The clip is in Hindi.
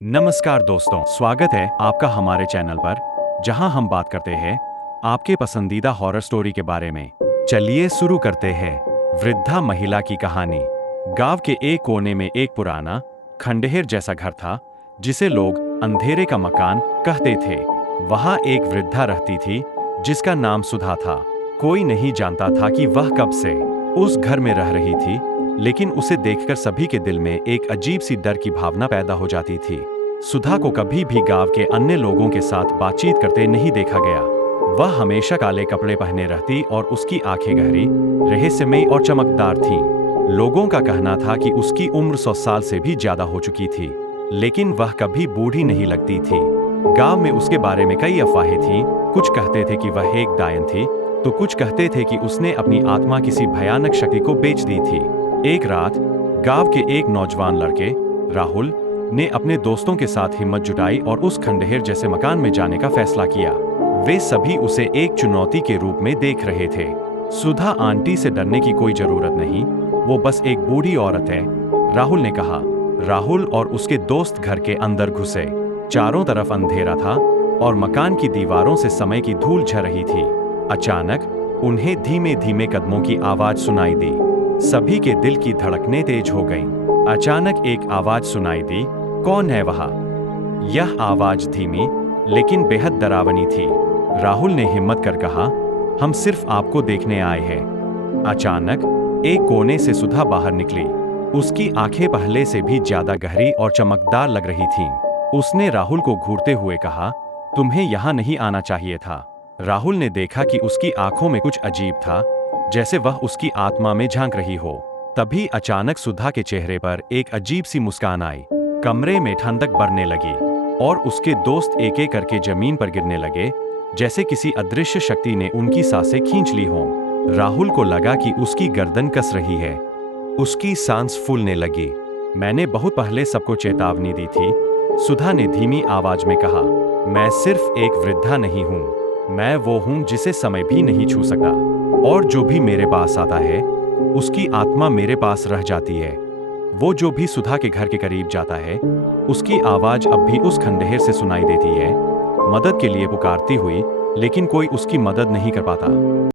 नमस्कार दोस्तों, स्वागत है आपका हमारे चैनल पर, जहां हम बात करते हैं आपके पसंदीदा हॉरर स्टोरी के बारे में। चलिए शुरू करते हैं। वृद्धा महिला की कहानी। गांव के एक कोने में एक पुराना खंडहर जैसा घर था, जिसे लोग अंधेरे का मकान कहते थे। वहां एक वृद्धा रहती थी, जिसका नाम सुधा था। कोई नहीं जानता था कि वह कब से उस घर में रह रही थी, लेकिन उसे देखकर सभी के दिल में एक अजीब सी डर की भावना पैदा हो जाती थी। सुधा को कभी भी गांव के अन्य लोगों के साथ बातचीत करते नहीं देखा गया। वह हमेशा काले कपड़े पहने रहती और उसकी आंखें गहरी, रहस्यमयी और चमकदार थीं। लोगों का कहना था कि उसकी उम्र 100 साल से भी ज्यादा हो चुकी थी, लेकिन वह कभी बूढ़ी नहीं लगती थी। गांव में उसके बारे में कई अफवाहें थीं। कुछ कहते थे कि वह एक डायन थी, तो कुछ कहते थे कि उसने अपनी आत्मा किसी भयानक शक्ति को बेच दी थी। एक रात गांव के एक नौजवान लड़के राहुल ने अपने दोस्तों के साथ हिम्मत जुटाई और उस खंडहर जैसे मकान में जाने का फैसला किया। वे सभी उसे एक चुनौती के रूप में देख रहे थे। सुधा आंटी से डरने की कोई जरूरत नहीं, वो बस एक बूढ़ी औरत है, राहुल ने कहा। राहुल और उसके दोस्त घर के अंदर घुसे। चारों तरफ अंधेरा था और मकान की दीवारों से समय की धूल झर रही थी। अचानक उन्हें धीमे धीमे कदमों की आवाज सुनाई दी। सभी के दिल की धड़कनें तेज हो गईं। अचानक एक आवाज सुनाई दी, कौन है वहां? यह आवाज धीमी लेकिन बेहद डरावनी थी। राहुल ने हिम्मत कर कहा, हम सिर्फ आपको देखने आए हैं। अचानक एक कोने से सुधा बाहर निकली। उसकी आंखें पहले से भी ज्यादा गहरी और चमकदार लग रही थीं। उसने राहुल को घूरते हुए कहा, तुम्हें यहां नहीं आना चाहिए था। राहुल ने देखा कि उसकी आंखों में कुछ अजीब था, जैसे वह उसकी आत्मा में झांक रही हो। तभी अचानक सुधा के चेहरे पर एक अजीब सी मुस्कान आई। कमरे में ठंडक बढ़ने लगी और उसके दोस्त एक एक करके जमीन पर गिरने लगे, जैसे किसी अदृश्य शक्ति ने उनकी सांसें खींच ली हों। राहुल को लगा कि उसकी गर्दन कस रही है। उसकी सांस फूलने लगी। मैंने बहुत पहले सबको चेतावनी दी थी, सुधा ने धीमी आवाज में कहा। मैं सिर्फ एक वृद्धा नहीं हूँ, मैं वो हूँ जिसे समय भी नहीं छू सका, और जो भी मेरे पास आता है उसकी आत्मा मेरे पास रह जाती है। वो जो भी सुधा के घर के करीब जाता है, उसकी आवाज अब भी उस खंडहर से सुनाई देती है, मदद के लिए पुकारती हुई, लेकिन कोई उसकी मदद नहीं कर पाता।